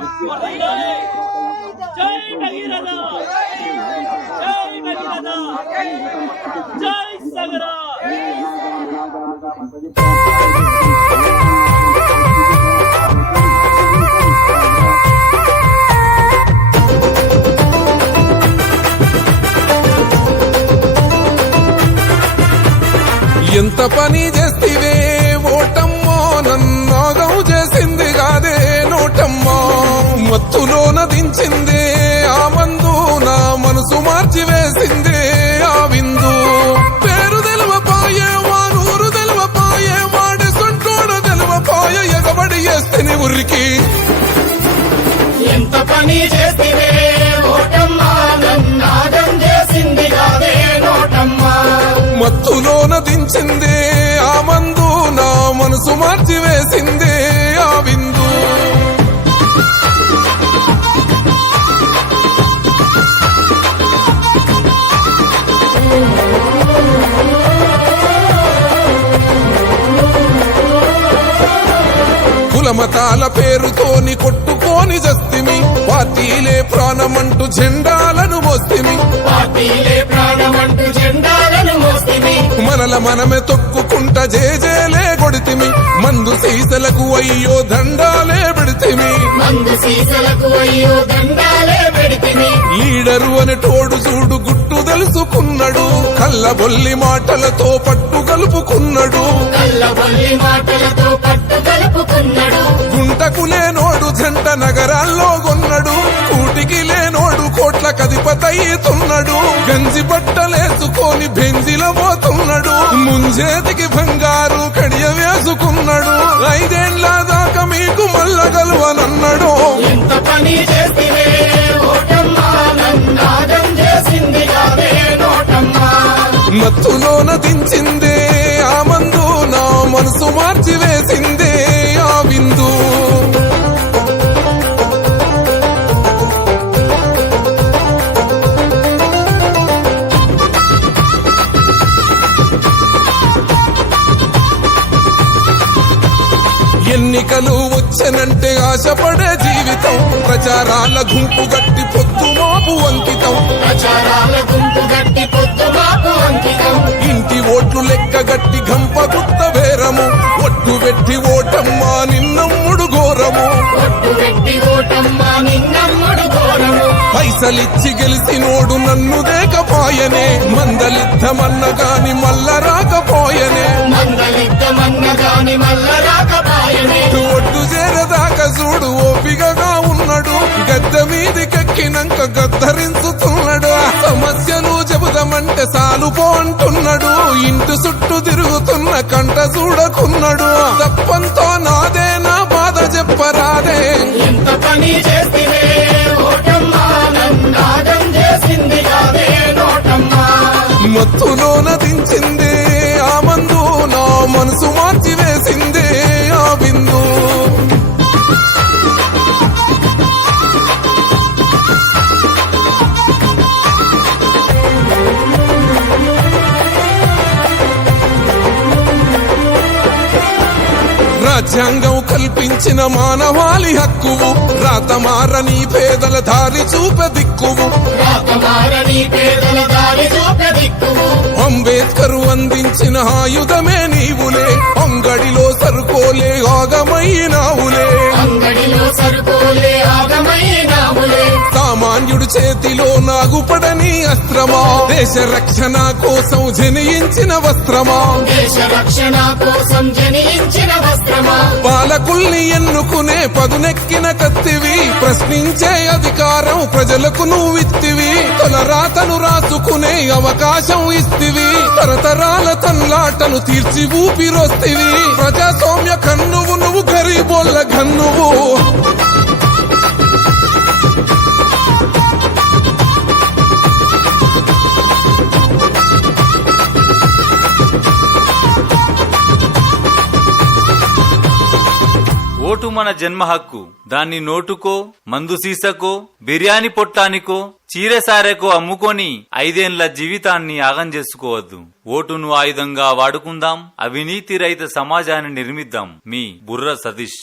జై భగీరథ, జై భగీరథ, జై సగర. ఎంత పని చేస్తివే ఓటమ్మో, నన్నాగం చేసింది కాదే నోటమ్మో. మత్తులోన దించిందే ఆ మందు, నా మనసు మార్చివేసిందే ఆ విందు. పేరు తెలవపాయే వారూరు తెలవపాయే, వాడి సొంటోడ తెలవపాయే, ఎగబడి చేస్తేని ఉరికి. ఎంత పని చేస్తివే ఓటమ్మా, నన్నాగం చేసింది కాదే నోటమ్మా. మత్తులోన దించిందే ఆ మందు, నా మనసు మార్చివేసిందే ఆ విందు. కులమతాల పేరుతోని కొట్టుకోని జస్తిమి, పార్టీలే ప్రాణమంటూ జెండాలను మోస్తిమి. పార్టీలే ప్రాణమంటూ జెండాలను మోస్తిమి. మనల మనమే తొక్కుకుంట జేజేలే కొడితిమి, మందు సీసలకు అయ్యో దండాలే పెడితిమి. మందు సీసలకు అయ్యో దండాలే పెడితిమి. లీడరు అని తోడు చూడు గుట్టు తెలుసుకున్నాడు, కళ్ళబొల్లి మాటలతో పట్టు కలుపుకున్నాడు. కళ్ళబొల్లి మాటలతో పట్టు కలుపుకున్నాడు. గుంటకు లేనోడు జంట నగరాల్లో కొన్నాడు, కూటికి లేనోడు కోట్ల కధిపతయ్యుతున్నాడు. గంజి బట్టలేసుకొని బెంజిల పోతున్నాడు, ముంజేతికి బంగారు కడియ వేసుకున్నాడు. 5 ఏళ్ల దాకా మీకు మల్ల గలువనన్నాడు. ఎంత పని చేస్తివే ఓటమ్మా, నన్నాగం చేసింది కాదే నోటమ్మా. మత్తులోన దించిందే ఆ మందు, నా మనసు మార్చివేసిందే ఆ విందు. ఎన్నికలు వచ్చనంటే ఆశపడే జీవితం, ప్రచారాల గుంపు గట్టి పొత్తు మాపు అంకితం. ప్రచారాల గుంపు గట్టి పొత్తు మాపు అంకితం. ఇంటి ఓట్లు లెక్క గట్టి గంప గుత్త వేరము, ఒట్టు పెట్టి ఓటమ్మా నిన్నమ్ముడు ఘోరము. ఒట్టు పెట్టి ఓటమ్మా నిన్నమ్ముడు ఘోరము. పైసలిచ్చి గెలిసినోడు నన్ను దేకపోయనే, మందలిద్దమన్న గాని మల్ల రాకపోయనే. మందలిద్దమన్న గాని మల్ల రాకపోయనే. ఒడ్డు చేరదాకా చూడు ఓపికగా ఉన్నాడు, గద్దె మీదికెక్కినాక గద్దరించుతున్నాడు. సమస్యలు చెబుదామంటే సాలుపో అంటున్నాడు, ఇంటి చుట్టూ తిరుగుతున్న కంట చూడకున్నాడు. తప్పంతో నాదే, నా బాధ చెప్పరాదే. ఎంత పని చేస్తివే ఓటమ్మా, నన్నాగం చేసింది కాదే నోటమ్మా. మత్తులోన దించిందే ఆ మందు, నా మనసు మార్చివేసిందే ఆ విందు. రాజ్యాంగం కల్పించిన మానవాళి హక్కువు, రాతమారని పేదల దారి చూపే దిక్కువు. రాతమారని పేదల దారి చూపే దిక్కువు. అంబేద్కర్ అందించిన ఆయుధమే నీవులే, అంగడిలో సరుకోలే ఆగమైనావులే. అంగడిలో సరుకోలే ఆగమైనావులే. సామాన్యుడి చేతిలో నాగుపడని అస్త్రమా, దేశ రక్షణ కోసం జనించిన వస్త్రమా. దేశ రక్షణ కోసం జనించిన వస్త్రమా. పాలకుల్ని ఎన్నుకునే పదునెక్కిన కత్తివి, ప్రశ్నించే అధికారం ప్రజలకు నువ్విత్తివి. తలరాతను రాసుకునే అవకాశం ఇస్తివి, తరతరాల తన్లాటను తీర్చి ఊపిరొస్తివి. ప్రజాస్వామ్య కన్నువు నువ్వు, గరీబోళ్ళ గన్నువు. ఓటు మన జన్మ హక్కు. దాన్ని నోటుకో, మందు సీసకో, బిర్యానీ పొట్టానికో, చీరసారెకో అమ్ముకొని 5 ఏళ్ల జీవితాన్ని ఆగం చేసుకోవద్దు. ఓటును ఆయుధంగా వాడుకుందాం. అవినీతి రహిత సమాజాన్ని నిర్మిద్దాం. మీ బుర్ర సతీష్.